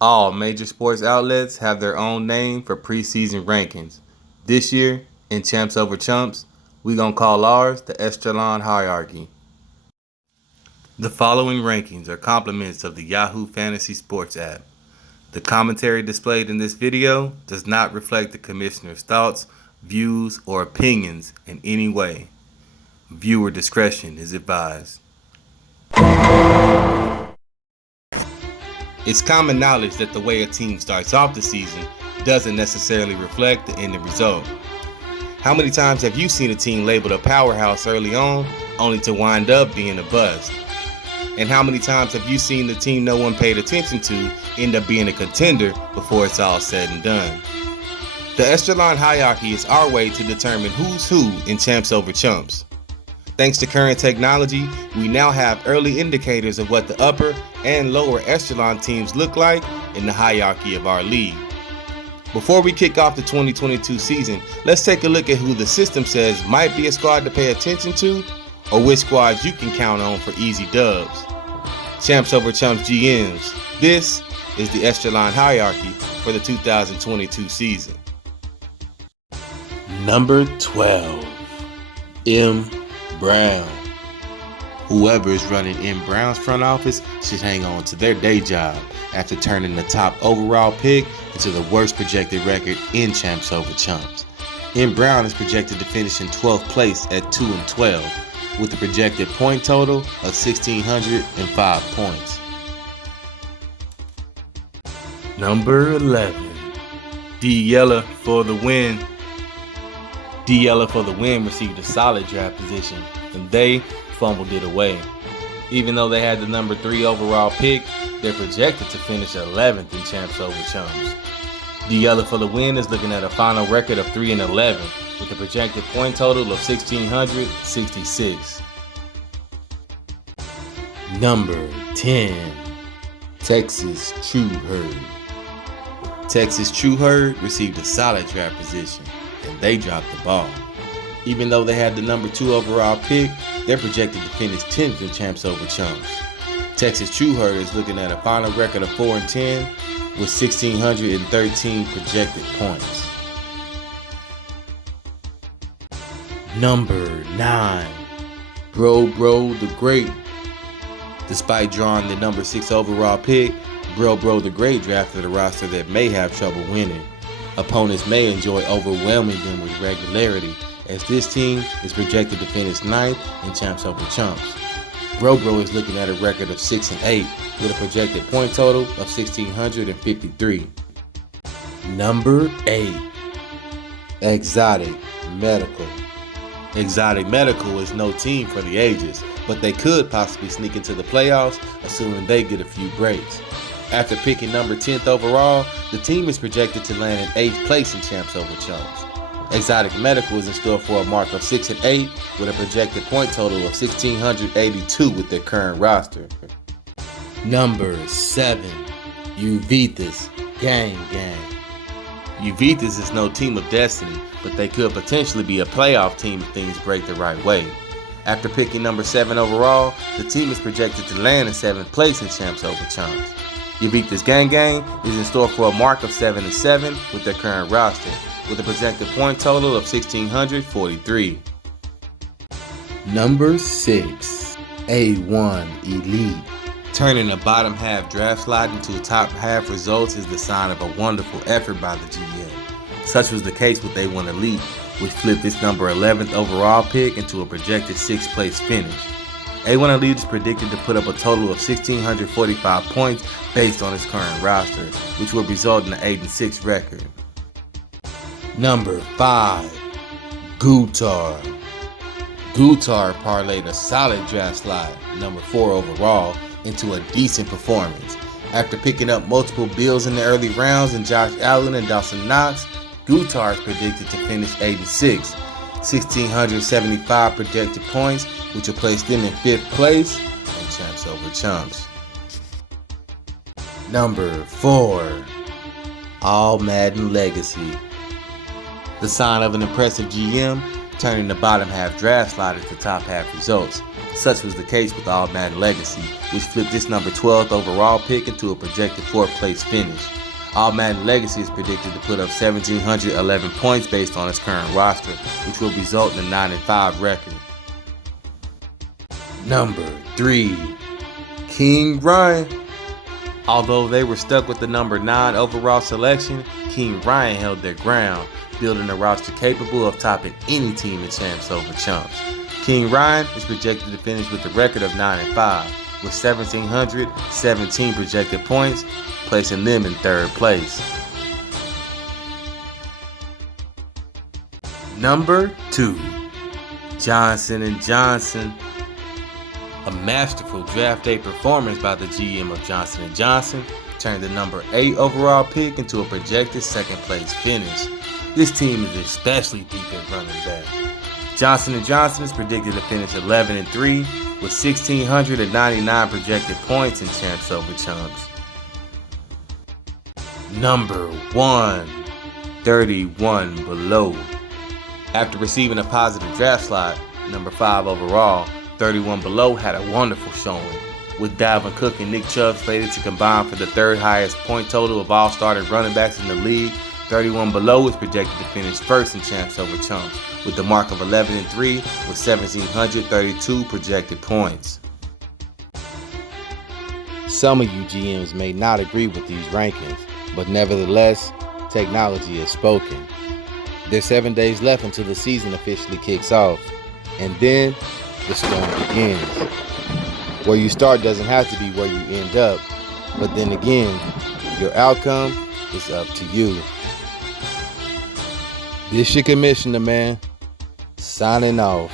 All major sports outlets have their own name for preseason rankings. This year, in Champs Over Chumps, we gonna call ours the Echelon Hierarchy. The following rankings are compliments of the Yahoo Fantasy Sports app. The commentary displayed in this video does not reflect the commissioner's thoughts, views, or opinions in any way. Viewer discretion is advised. It's common knowledge that the way a team starts off the season doesn't necessarily reflect the ending result. How many times have you seen a team labeled a powerhouse early on, only to wind up being a bust? And how many times have you seen the team no one paid attention to end up being a contender before it's all said and done? The Echelon Hierarchy is our way to determine who's who in Champs Over Chumps. Thanks to current technology, we now have early indicators of what the upper and lower echelon teams look like in the hierarchy of our league. Before we kick off the 2022 season, let's take a look at who the system says might be a squad to pay attention to, or which squads you can count on for easy dubs. Champs Over Chumps GMs, this is the Echelon Hierarchy for the 2022 season. Number 12, M. Brown. Whoever is running M. Brown's front office should hang on to their day job after turning the top overall pick into the worst projected record in Champs Over Chumps. M. Brown is projected to finish in 12th place at 2-12 with a projected point total of 1,605 points. Number 11, D. Yella for the win. D. Yella for the win received a solid draft position, and they fumbled it away. Even though they had the number 3 overall pick, they're projected to finish 11th in Champs Over Chumps. D. Yella for the win is looking at a final record of 3-11 with a projected point total of 1,666. Number 10, Texas True Herd. Texas True Herd received a solid draft position, and they dropped the ball. Even though they had the number 2 overall pick, they're projected to finish 10th in Champs Over Chumps. Texas True Herd is looking at a final record of 4-10 with 1,613 projected points. Number 9, Bro the Great. Despite drawing the number 6 overall pick, Bro the Great drafted a roster that may have trouble winning. Opponents may enjoy overwhelming them with regularity, as this team is projected to finish 9th in Champs Over Chumps. Bro is looking at a record of 6-8 with a projected point total of 1,653. Number 8, Exotic Medical. Exotic Medical is no team for the ages, but they could possibly sneak into the playoffs, assuming they get a few breaks. After picking number 10th overall, the team is projected to land in 8th place in Champs Over Chumps. Exotic Medical is in store for a mark of 6-8 with a projected point total of 1,682 with their current roster. Number 7, Uvitas Gang. Uvitas is no team of destiny, but they could potentially be a playoff team if things break the right way. After picking number 7 overall, the team is projected to land in 7th place in Champs Over Chumps. Uvitas Gang is in store for a mark of 7-7 with their current roster, with a projected point total of 1,643. Number 6, A1 Elite. Turning a bottom half draft slot into a top half results is the sign of a wonderful effort by the GM. Such was the case with A1 Elite, which flipped its number 11th overall pick into a projected 6th place finish. A1 Elite is predicted to put up a total of 1,645 points based on its current roster, which will result in an 8-6 record. Number 5, Gutar. Gutar parlayed a solid draft slot, number 4 overall, into a decent performance. After picking up multiple Bills in the early rounds and Josh Allen and Dawson Knox, Gutar is predicted to finish 8-6, 1,675 projected points, which will place them in 5th place in Champs Over Chumps. Number 4, All Madden Legacy. The sign of an impressive GM, turning the bottom half draft slot into top half results. Such was the case with All Madden Legacy, which flipped this number 12th overall pick into a projected 4th place finish. All Madden Legacy is predicted to put up 1,711 points based on its current roster, which will result in a 9-5 record. Number 3. King Ryan. Although they were stuck with the number 9 overall selection, King Ryan held their ground, building a roster capable of topping any team in Champs Over Chumps. King Ryan is projected to finish with a record of 9-5, with 1,717 projected points, placing them in 3rd place. Number 2. Johnson & Johnson. A masterful draft day performance by the GM of Johnson & Johnson turned the number 8 overall pick into a projected 2nd place finish. This team is especially deep at running back. Johnson & Johnson is predicted to finish 11-3 with 1,699 projected points in Champs Over Chumps. Number 1. 31 below. After receiving a positive draft slot, number 5 overall, 31 below had a wonderful showing, with Dalvin Cook and Nick Chubb slated to combine for the 3rd highest point total of all starting running backs in the league. 31 below is projected to finish 1st in Champs Over Chumps, with the mark of 11-3 with 1,732 projected points. Some of you GMs may not agree with these rankings, but nevertheless, technology has spoken. There's 7 days left until the season officially kicks off, and then the storm begins. Where you start doesn't have to be where you end up, but then again, your outcome is up to you. This your commissioner, man. Signing off.